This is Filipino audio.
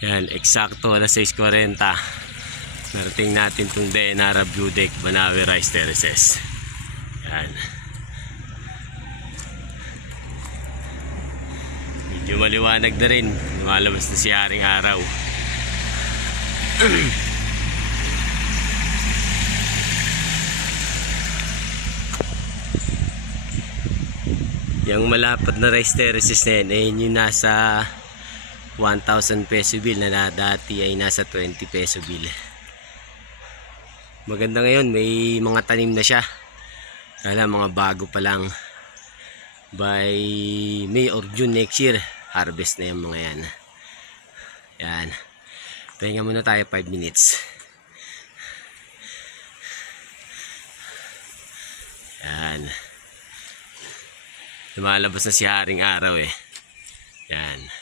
Yan, eksakto alas 6:40. Narating natin itong DNR View Deck, Banawe Rice Terraces. Yan. Medyo maliwanag na rin. Lumalabas na si Haring Araw. Yung malapad na rice terraces na yan, ayun yung nasa 1,000 peso bill na dati ay nasa 20 peso bill. Maganda ngayon, may mga tanim na siya. Kaya mga bago pa lang. By May or June next year, harvest na yung mga yan. Yan. Pahinga muna tayo 5 minutes. Yan. Lumalabas na si Haring Araw eh. Yan.